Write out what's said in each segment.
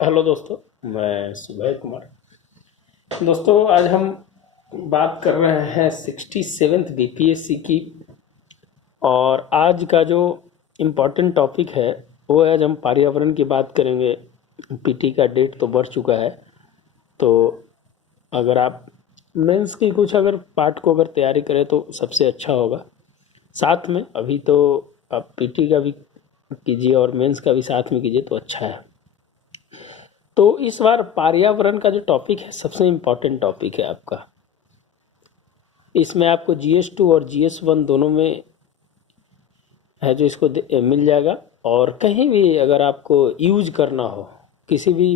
Hello दोस्तों, मैं सुबह कुमार। दोस्तों, आज हम बात कर रहे हैं 67th बीपीएससी की। और आज का जो इम्पोर्टेंट टॉपिक है वो आज हम पर्यावरण की बात करेंगे। पीटी का डेट तो बढ़ चुका है, तो अगर आप मेंस की कुछ अगर पार्ट को अगर तैयारी करें तो सबसे अच्छा होगा। साथ में अभी तो आप पीटी का भी कीजिए और मेंस का भी साथ में कीजिए तो अच्छा है। तो इस बार पर्यावरण का जो टॉपिक है सबसे इम्पोर्टेंट टॉपिक है आपका। इसमें आपको GS2 और GS1 दोनों में है जो इसको मिल जाएगा। और कहीं भी अगर आपको यूज करना हो किसी भी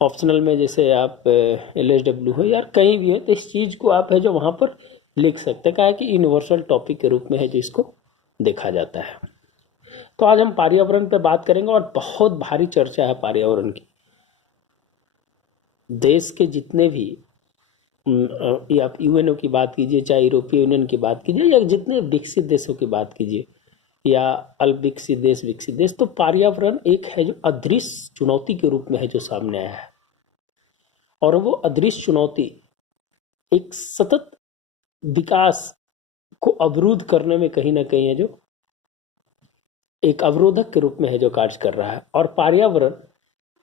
ऑप्शनल में, जैसे आप LSW हो या कहीं भी हो, तो इस चीज़ को आप है जो वहाँ पर लिख सकते हैं। क्या है कि यूनिवर्सल टॉपिक के रूप में है जो इसको देखा जाता है। तो आज हम पर्यावरण पे बात करेंगे और बहुत भारी चर्चा है पर्यावरण की। देश के जितने भी या आप यूएनओ की बात कीजिए, चाहे यूरोपीय यूनियन की बात कीजिए, या जितने विकसित देशों की बात कीजिए, या अल्पविकसित देश, विकसित देश, तो पर्यावरण एक है जो अदृश्य चुनौती के रूप में है जो सामने आया है। और वो अदृश्य चुनौती एक सतत विकास को अवरुद्ध करने में कहीं ना कहीं है जो एक अवरोधक के रूप में है जो कार्य कर रहा है। और पर्यावरण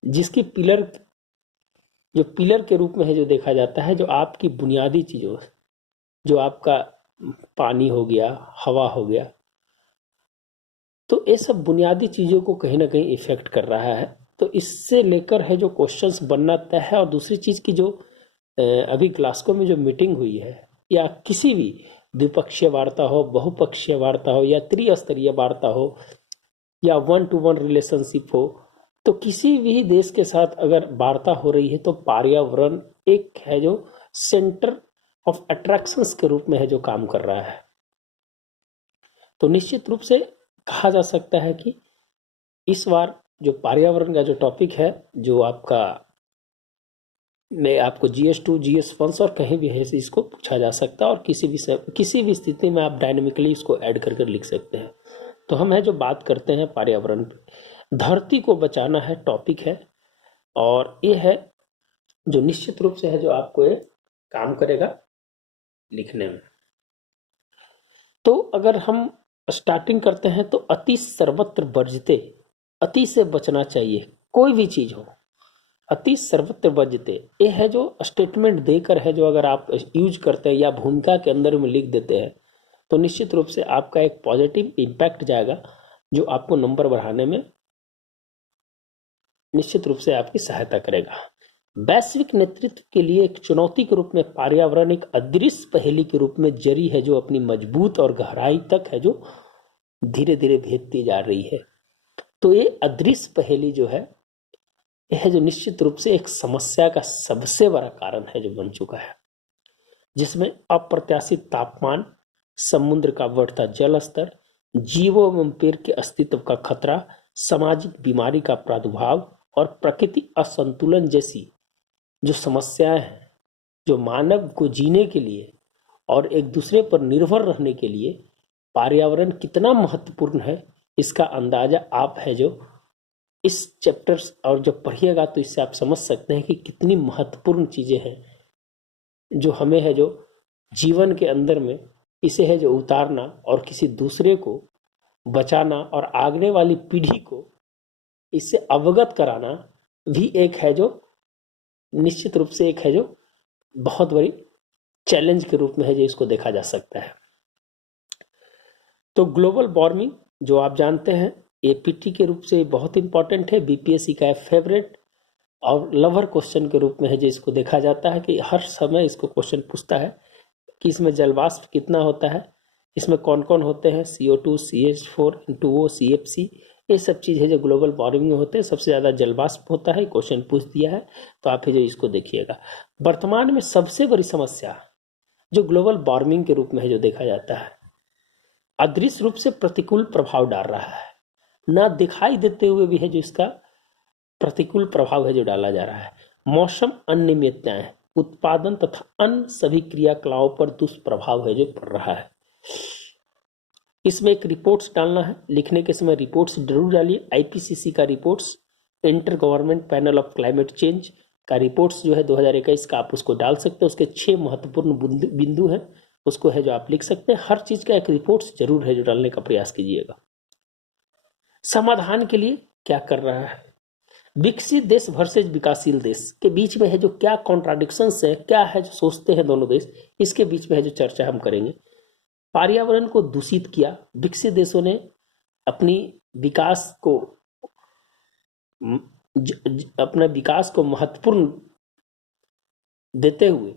जिसकी जो पिलर के रूप में है जो देखा जाता है, जो आपकी बुनियादी चीज़ों, जो आपका पानी हो गया, हवा हो गया, तो ये सब बुनियादी चीज़ों को कहीं ना कहीं इफेक्ट कर रहा है। तो इससे लेकर है जो क्वेश्चंस बनना तय है। और दूसरी चीज़ की जो अभी ग्लासगो में जो मीटिंग हुई है, या किसी भी द्विपक्षीय वार्ता हो, बहुपक्षीय वार्ता हो, या त्रिस्तरीय वार्ता हो, या वन टू वन रिलेशनशिप हो, तो किसी भी देश के साथ अगर वार्ता हो रही है तो पर्यावरण एक है जो सेंटर ऑफ अट्रैक्शंस के रूप में है जो काम कर रहा है। तो निश्चित रूप से कहा जा सकता है कि इस बार जो पर्यावरण का जो टॉपिक है, जो आपका में आपको GS2 GS1 और कहीं भी है इसको पूछा जा सकता है। और किसी भी स्थिति में आप डायनेमिकली इसको ऐड कर कर लिख सकते हैं। तो हम है जो बात करते हैं पर्यावरण पे। धरती को बचाना है टॉपिक है, और ये है जो निश्चित रूप से है जो आपको ये काम करेगा लिखने में। तो अगर हम स्टार्टिंग करते हैं तो अति सर्वत्र वर्जते, अति से बचना चाहिए, कोई भी चीज हो। अति सर्वत्र वर्जते, ये है जो स्टेटमेंट देकर है जो अगर आप यूज करते हैं या भूमिका के अंदर में लिख देते हैं तो निश्चित रूप से आपका एक पॉजिटिव इम्पैक्ट जाएगा, जो आपको नंबर बढ़ाने में निश्चित रूप से आपकी सहायता करेगा। वैश्विक नेतृत्व के लिए एक चुनौती के रूप में पर्यावरण एक अदृश्य पहेली के रूप में जरी है, जो अपनी मजबूत और गहराई तक है जो धीरे धीरे भेदती जा रही है। तो ये अदृश्य पहेली जो है, यह जो निश्चित रूप से एक समस्या का सबसे बड़ा कारण है जो बन चुका है, जिसमें अप्रत्याशित तापमान, समुद्र का बढ़ता जल स्तर, जीवों एवं पेड़ के अस्तित्व का खतरा, सामाजिक बीमारी का प्रादुर्भाव और प्रकृति असंतुलन जैसी जो समस्याएं हैं, जो मानव को जीने के लिए और एक दूसरे पर निर्भर रहने के लिए पर्यावरण कितना महत्वपूर्ण है, इसका अंदाजा आप है जो इस चैप्टर और जब पढ़िएगा तो इससे आप समझ सकते हैं कि कितनी महत्वपूर्ण चीजें हैं जो हमें है जो जीवन के अंदर में इसे है जो उतारना और किसी दूसरे को बचाना और आगने वाली पीढ़ी को इससे अवगत कराना भी एक है जो निश्चित रूप से एक है जो बहुत बड़ी चैलेंज के रूप में है जो इसको देखा जा सकता है। तो ग्लोबल वार्मिंग जो आप जानते हैं, एपीटी के रूप से बहुत इंपॉर्टेंट है, बीपीएससी का फेवरेट और लवर क्वेश्चन के रूप में है जो इसको देखा जाता है कि हर समय इसको क्वेश्चन पूछता है कि इसमें जलवाष्प कितना होता है, इसमें कौन कौन होते हैं, CO2, CH4, N2O, CFC, ये सब चीज़ है जो ग्लोबल वार्मिंग में होते हैं। सबसे ज़्यादा जलवाष्प होता है, क्वेश्चन पूछ दिया है, तो आप जो इसको देखिएगा। वर्तमान में सबसे बड़ी समस्या जो ग्लोबल वार्मिंग के रूप में है जो देखा जाता है, अदृश्य रूप से प्रतिकूल प्रभाव डाल रहा है, ना दिखाई देते हुए भी है जो इसका प्रतिकूल प्रभाव है जो डाला जा रहा है। मौसम अनियमितताएं, उत्पादन तथा अन्य सभी क्रियाकलापों पर दुष्प्रभाव है जो पड़ रहा है। इसमें एक रिपोर्ट्स डालना है, लिखने के समय रिपोर्ट्स जरूर डालिए। IPCC का reports inter government panel of climate change का रिपोर्ट्स जो है 2021 का, आप उसको डाल सकते हैं। उसके 6 महत्वपूर्ण बिंदु हैं, उसको है जो आप लिख सकते हैं। हर चीज का एक रिपोर्ट्स जरूर है जो डालने का प्रयास कीजिएगा। समाधान के लिए क्या कर रहा है, विकसित देश वर्सेज विकासशील देश के बीच में है जो क्या कॉन्ट्राडिक्शंस है, क्या है जो सोचते हैं दोनों देश, इसके बीच में है जो चर्चा हम करेंगे। पर्यावरण को दूषित किया, विकसित देशों ने अपनी विकास को अपना विकास को महत्वपूर्ण देते हुए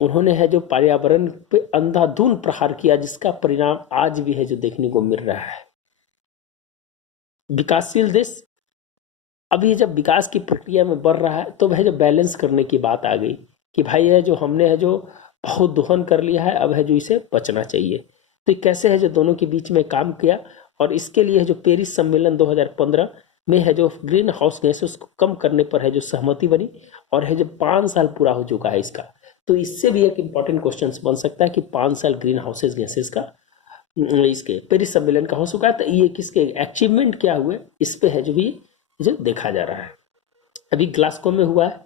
उन्होंने है जो पर्यावरण पे अंधाधुंध प्रहार किया, जिसका परिणाम आज भी है जो देखने को मिल रहा है। विकासशील देश अभी जब विकास की प्रक्रिया में बढ़ रहा है तो वह जो बैलेंस करने की बात आ गई कि भाई है जो हमने है जो बहुत दोहन कर लिया है, अब है जो इसे बचना चाहिए। तो ये कैसे है जो दोनों के बीच में काम किया, और इसके लिए जो पेरिस सम्मेलन 2015 में है जो ग्रीन हाउस गैसेस को कम करने पर है जो सहमति बनी, और है जो 5 साल पूरा हो चुका है इसका। तो इससे भी एक इम्पॉर्टेंट क्वेश्चन बन सकता है कि 5 साल ग्रीन हाउसेज गैसेस का इसके पेरिस सम्मेलन का हो चुका है, तो ये किसके अचीवमेंट क्या हुए इस पे है जो भी जो देखा जा रहा है। अभी ग्लासगो में हुआ है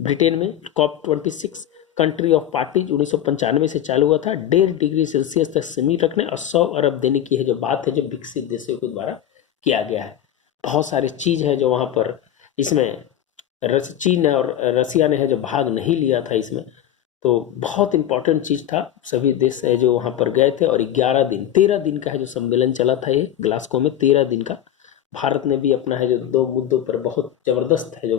ब्रिटेन में COP26 कंट्री ऑफ पार्टीज 1995 से चालू हुआ था। 1.5 डिग्री सेल्सियस तक सीमित रखने और 100 अरब देने की है जो बात है जो विकसित देशों के द्वारा किया गया है। बहुत सारे चीज है जो वहां पर इसमें चीन और रसिया ने है जो भाग नहीं लिया था इसमें, तो बहुत इंपॉर्टेंट चीज था। सभी देश है जो वहां पर गए थे और 13 दिन का है जो सम्मेलन चला था ये ग्लासगो में, 13 दिन का। भारत ने भी अपना है जो 2 मुद्दों पर बहुत जबरदस्त है जो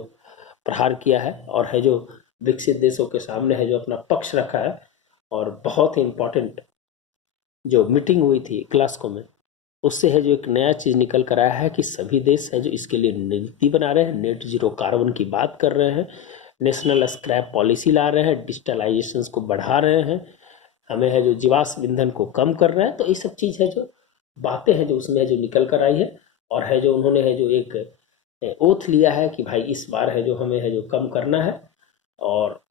प्रहार किया है, और है जो विकसित देशों के सामने है जो अपना पक्ष रखा है। और बहुत ही इंपॉर्टेंट जो मीटिंग हुई थी ग्लासगो में, उससे है जो एक नया चीज निकल कर आया है कि सभी देश है जो इसके लिए नीति बना रहे हैं, नेट जीरो कार्बन की बात कर रहे हैं, नेशनल स्क्रैप पॉलिसी ला रहे हैं, डिजिटलाइजेशन को बढ़ा रहे हैं, हमें है जो जीवाश्म ईंधन को कम कर रहे हैं। तो ये सब चीज है जो बातें हैं जो उसमें जो निकल कर आई है, और है जो उन्होंने है जो एक ओथ लिया है कि भाई इस बार है जो हमें है जो कम करना है, और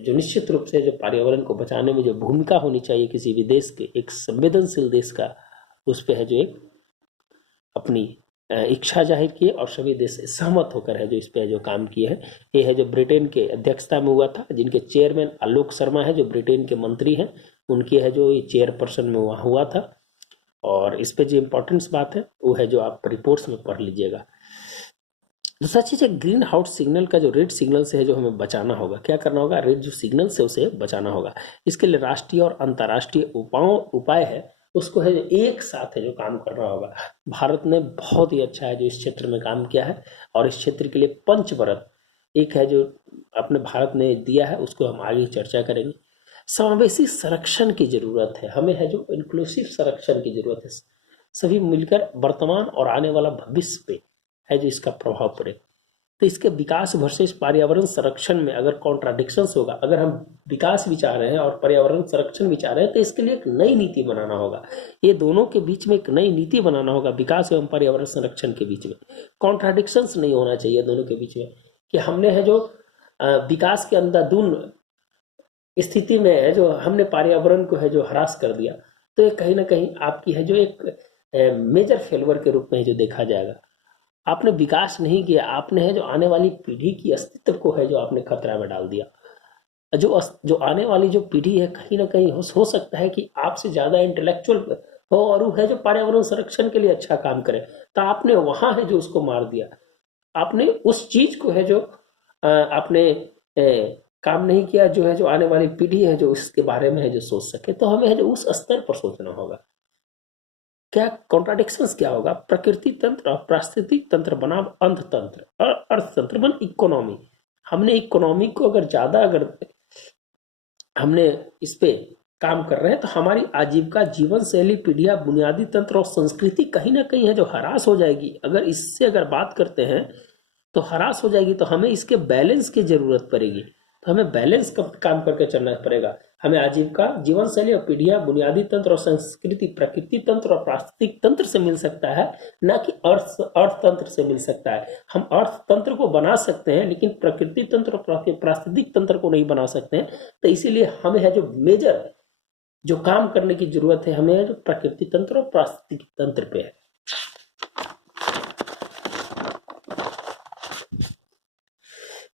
जो निश्चित रूप से जो पर्यावरण को बचाने में जो भूमिका होनी चाहिए किसी भी देश के, एक संवेदनशील देश का, उस पर है जो एक अपनी इच्छा जाहिर की और सभी देश सहमत होकर है जो इस पे जो काम किए हैं। ये है जो ब्रिटेन के अध्यक्षता में हुआ था, जिनके चेयरमैन आलोक शर्मा है जो ब्रिटेन के मंत्री हैं, उनकी है जो ये चेयरपर्सन में वहाँ हुआ था। और इस पे जो इम्पोर्टेंस बात है वो है जो आप रिपोर्ट्स में पढ़ लीजिएगा। दूसरा चीज है ग्रीन हाउस सिग्नल का जो रेड सिग्नल से है जो हमें बचाना होगा। क्या करना होगा, रेड जो सिग्नल से उसे बचाना होगा। इसके लिए राष्ट्रीय और अंतर्राष्ट्रीय उपाय है उसको है जो एक साथ है जो काम करना होगा। भारत ने बहुत ही अच्छा है जो इस क्षेत्र में काम किया है, और इस क्षेत्र के लिए पंचवरत एक है जो अपने भारत ने दिया है, उसको हम आगे चर्चा करेंगे। समावेशी संरक्षण की जरूरत है, हमें है जो इंक्लूसिव संरक्षण की जरूरत है। सभी मिलकर वर्तमान और आने वाला भविष्य पे है जो इसका प्रभाव पड़े। तो इसके विकास वर्सेस पर्यावरण संरक्षण में अगर कॉन्ट्राडिक्शंस होगा, अगर हम विकास भी चाह रहे हैं और पर्यावरण संरक्षण भी चाह रहे हैं, तो इसके लिए एक नई नीति बनाना होगा। ये दोनों के बीच में एक नई नीति बनाना होगा, विकास एवं पर्यावरण संरक्षण के बीच में कॉन्ट्राडिक्शंस नहीं होना चाहिए दोनों के बीच में, कि हमने है जो विकास के अंधाधुंध स्थिति में है जो हमने पर्यावरण को है जो हरास कर दिया, तो ये कहीं ना कहीं आपकी है जो एक मेजर फेल्योर के रूप में जो देखा जाएगा। आपने विकास नहीं किया, आपने है जो आने वाली पीढ़ी की अस्तित्व को है जो आपने खतरा में डाल दिया। जो आने वाली जो पीढ़ी है कहीं ना कहीं हो सकता है कि आपसे ज्यादा इंटेलेक्चुअल हो और वो है जो पर्यावरण संरक्षण के लिए अच्छा काम करे, तो आपने वहां है जो उसको मार दिया। आपने उस चीज को है जो आपने काम नहीं किया जो है जो आने वाली पीढ़ी है जो इसके बारे में है जो सोच सके। तो हमें है जो उस स्तर पर सोचना होगा। क्या कॉन्ट्राडिक्शंस क्या होगा, प्रकृति तंत्र और पारिस्थितिक तंत्र बनाम अर्थतंत्र और अर्थतंत्र बन इकोनॉमी। हमने इकोनॉमी को अगर हमने इस पे काम कर रहे हैं तो हमारी आजीविका, जीवन शैली, पीढ़ियां, बुनियादी तंत्र और संस्कृति कहीं ना कहीं है जो हरास हो जाएगी। अगर इससे अगर बात करते हैं तो हरास हो जाएगी, तो हमें इसके बैलेंस की जरूरत पड़ेगी। तो हमें बैलेंस का काम करके चलना पड़ेगा। हमें आजीविका, जीवन शैली और पीढ़ियां, बुनियादी तंत्र और संस्कृति प्रकृति तंत्र और पारिस्थितिक तंत्र से मिल सकता है, ना कि अर्थतंत्र से मिल सकता है। हम अर्थतंत्र को बना सकते हैं लेकिन प्रकृति तंत्र और पारिस्थितिक तंत्र को नहीं बना सकते हैं। तो इसीलिए हमें है जो मेजर जो काम करने की जरूरत है, हमें जो प्रकृति तंत्र और पारिस्थितिक तंत्र पे है।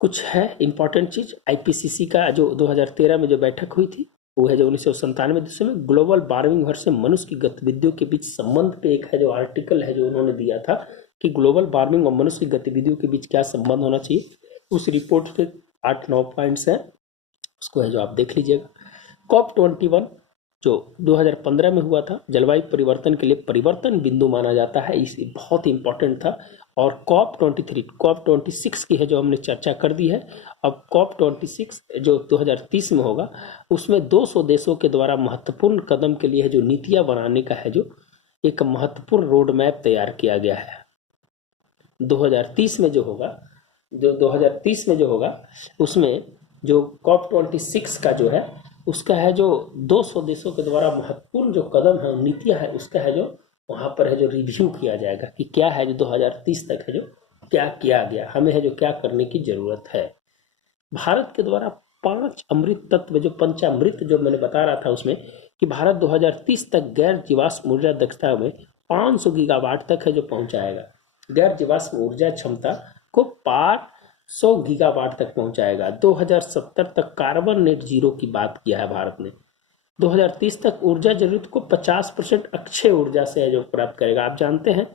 कुछ है इंपॉर्टेंट चीज। आईपीसीसी का जो 2013 में जो बैठक हुई थी वो है जो 1997 देशों में ग्लोबल वार्मिंग वर्ष से मनुष्य की गतिविधियों के बीच संबंध पे एक है जो आर्टिकल है जो उन्होंने दिया था कि ग्लोबल वार्मिंग और मनुष्य की गतिविधियों के बीच क्या संबंध होना चाहिए। उस रिपोर्ट के 8-9 पॉइंट्स हैं, उसको है जो आप देख लीजिएगा। COP21 जो 2015 में हुआ था, जलवायु परिवर्तन के लिए परिवर्तन बिंदु माना जाता है, इसे बहुत इंपॉर्टेंट था। और COP26 की है जो हमने चर्चा कर दी है। अब COP26 जो 2030 में होगा उसमें 200 देशों के द्वारा महत्वपूर्ण कदम के लिए है जो नीतियां बनाने का है जो एक महत्वपूर्ण रोड मैप तैयार किया गया है। 2030 में जो होगा, जो 2030 में जो होगा उसमें जो COP26 का जो है उसका है जो 200 देशों के द्वारा महत्वपूर्ण जो कदम है नीतियां है उसका है जो वहां पर है जो रिव्यू किया जाएगा कि क्या है जो 2030 तक है जो क्या किया गया, हमें है जो क्या करने की जरूरत है। भारत के द्वारा 5 अमृत तत्व जो पंचामृत जो मैंने बता रहा था उसमें कि भारत 2030 तक गैर जीवाश्म ऊर्जा दक्षता में 500 गीगावाट तक है जो पहुंचाएगा। गैर जीवाश्म ऊर्जा क्षमता को 500 गीगावाट तक पहुंचाएगा। 2070 तक कार्बन नेट जीरो की बात किया है भारत ने। 2030 तक ऊर्जा जरूरत को 50% अक्षय ऊर्जा से है जो प्राप्त करेगा। आप जानते हैं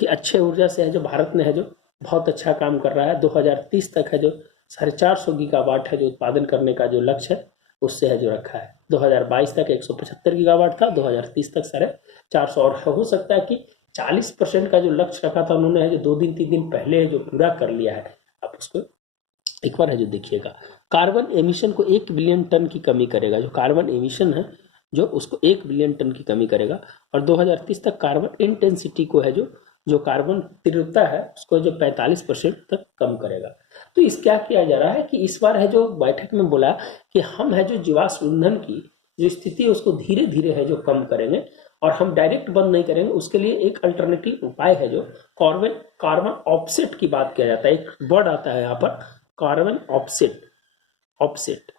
कि अक्षय ऊर्जा से है जो भारत ने है जो बहुत अच्छा काम कर रहा है। 2030 तक है जो 450 गीगावाट है जो उत्पादन करने का जो लक्ष्य है उससे है जो रखा है। 2022 तक 175 गीगावाट था, 2030 तक 450 और हो सकता है कि 40% का जो लक्ष्य रखा था उन्होंने है जो 2 दिन 3 दिन पहले है जो पूरा कर लिया है। आप उसको एक बार है जो देखिएगा। कार्बन एमिशन को 1 बिलियन टन की कमी करेगा। जो कार्बन एमिशन है जो उसको 1 बिलियन टन की कमी करेगा। और 2030 तक कार्बन इंटेंसिटी को है जो कार्बन तीव्रता है उसको जो 45% तक कम करेगा। तो इस क्या किया जा रहा है कि इस बार है जो बैठक में बोला कि हम है जो जीवाश्म ईंधन की जो स्थिति है उसको धीरे धीरे है जो कम करेंगे और हम डायरेक्ट बंद नहीं करेंगे। उसके लिए एक अल्टरनेटिव उपाय है जो कार्बन ऑफसेट की बात किया जाता है। एक वर्ड आता है यहाँ पर कार्बन ऑफसेट।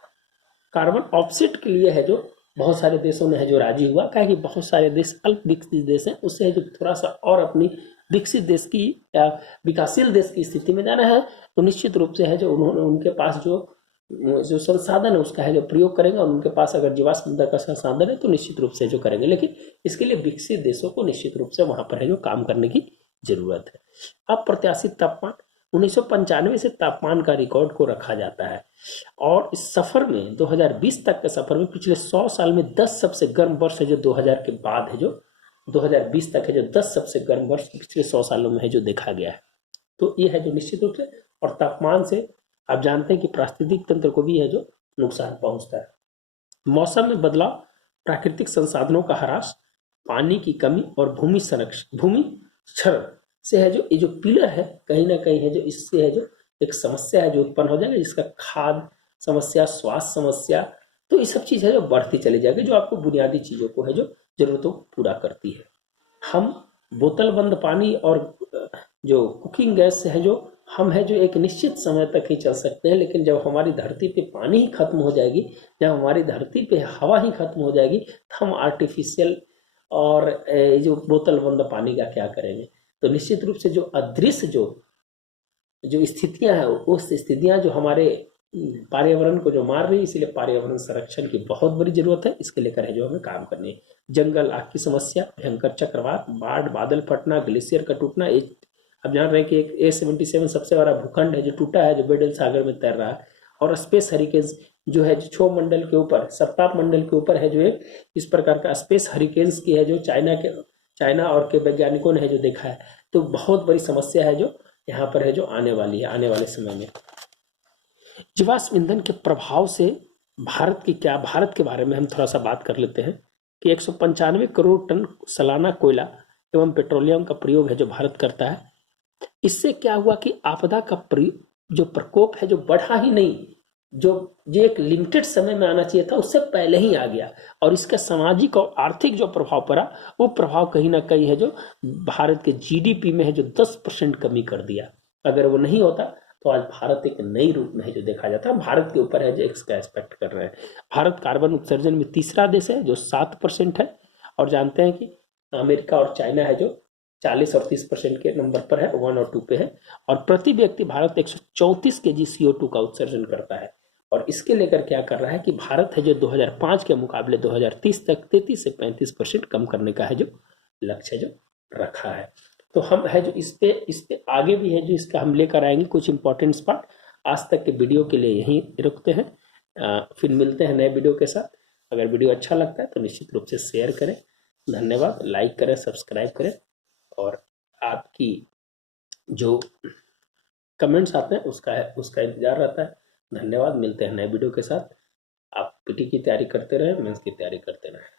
कार्बन ऑफसेट के लिए है जो बहुत सारे देशों ने है जो राजी हुआ, क्या कि बहुत सारे देश अल्प विकसित देश हैं, उससे है जो थोड़ा सा और अपनी विकसित देश की या विकासशील देश की स्थिति में जाना है तो निश्चित रूप से है जो उन्होंने उनके पास जो संसाधन है उसका है जो प्रयोग करेंगे। और उनके पास अगर जीवाश्म ईंधन का संसाधन है तो निश्चित रूप से जो करेंगे, लेकिन इसके लिए विकसित देशों को निश्चित रूप से वहां पर है जो काम करने की जरूरत है। अब प्रत्याशित तापमान 1995 से तापमान का रिकॉर्ड को रखा जाता है और इस सफर में 2020 तक के सफर में पिछले 100 साल में 10 सबसे गर्म वर्ष है जो 2000 के बाद है जो 2020 तक है जो 10 सबसे गर्म वर्ष पिछले 100 सालों में है जो देखा गया है। तो ये है जो निश्चित रूप से, और तापमान से आप जानते हैं कि पारिस्थितिक तंत्र को भी है जो नुकसान पहुंचता है। मौसम में बदलाव, प्राकृतिक संसाधनों का ह्रास, पानी की कमी और भूमि क्षरण से है जो ये जो पिलर है कहीं ना कहीं है जो इससे है जो एक समस्या है जो उत्पन्न हो जाएगा, जिसका खाद्य समस्या, स्वास्थ्य समस्या, तो ये सब चीज है जो बढ़ती चली जाएगी जो आपको बुनियादी चीजों को है जो जरूरतों को पूरा करती है। हम बोतल बंद पानी और जो कुकिंग गैस है जो हम है जो एक निश्चित समय तक ही चल सकते हैं, लेकिन जब हमारी धरती पे पानी ही खत्म हो जाएगी, जब हमारी धरती पे हवा ही खत्म हो जाएगी तो हम आर्टिफिशियल और जो बोतल बंद पानी का क्या करेंगे। तो निश्चित रूप से जो अदृश्य जो स्थितियां हैं उस स्थितियां जो हमारे पर्यावरण को जो मार रही है, इसलिए पर्यावरण संरक्षण की बहुत बड़ी जरूरत है। इसके लेकर है जो हमें काम करनी है। जंगल आग की समस्या, भयंकर चक्रवात, बाढ़, बादल फटना, ग्लेशियर का टूटना। एक अब जान रहे हैं कि एक A-77 सबसे बड़ा भूखंड है जो टूटा है, जो बेडल सागर में तैर रहा है। और स्पेस हरिकेन्स जो है जो क्षोभ मंडल के ऊपर, सप्ताप मंडल के ऊपर है जो एक इस प्रकार का स्पेस हरिकेन्स की है जो चाइना और के वैज्ञानिकों ने है जो देखा है। तो बहुत बड़ी समस्या है जो यहाँ पर है जो आने वाली है आने वाले समय में। जीवाश्म ईंधन के प्रभाव से भारत के बारे में हम थोड़ा सा बात कर लेते हैं कि 195 करोड़ टन सालाना कोयला एवं पेट्रोलियम का प्रयोग है जो भारत करता है। इससे क्या हुआ कि आपदा का जो प्रकोप है जो बढ़ा ही नहीं, जो एक लिमिटेड समय में आना चाहिए था उससे पहले ही आ गया। और इसका सामाजिक और आर्थिक जो प्रभाव पड़ा वो प्रभाव कहीं ना कहीं है जो भारत के जीडीपी में है जो 10% कमी कर दिया। अगर वो नहीं होता तो आज भारत एक नई रूप में है जो देखा जाता है। भारत के ऊपर है जो इसका एक्सपेक्ट कर रहे हैं। भारत कार्बन उत्सर्जन में तीसरा देश है जो 7% है। और जानते हैं कि अमेरिका और चाइना है जो 40 और 30% के नंबर पर है, 1 और 2 पे है। और प्रति व्यक्ति भारत 134 kg CO2 का उत्सर्जन करता है। और इसके लेकर क्या कर रहा है कि भारत है जो 2005 के मुकाबले 2030 तक 33 से 35% कम करने का है जो लक्ष्य जो रखा है। तो हम है जो इस पे आगे भी है जो इसका हम लेकर आएंगे कुछ इंपॉर्टेंट पार्ट। आज तक के वीडियो के लिए यहीं रुकते हैं, फिर मिलते हैं नए वीडियो के साथ। अगर वीडियो अच्छा लगता है तो निश्चित रूप से शेयर करें। धन्यवाद। लाइक करें, सब्सक्राइब करें, और आपकी जो कमेंट्स आते हैं उसका इंतजार रहता है। धन्यवाद। मिलते हैं नए वीडियो के साथ। आप पीटी की तैयारी करते रहें, मेंस की तैयारी करते रहें।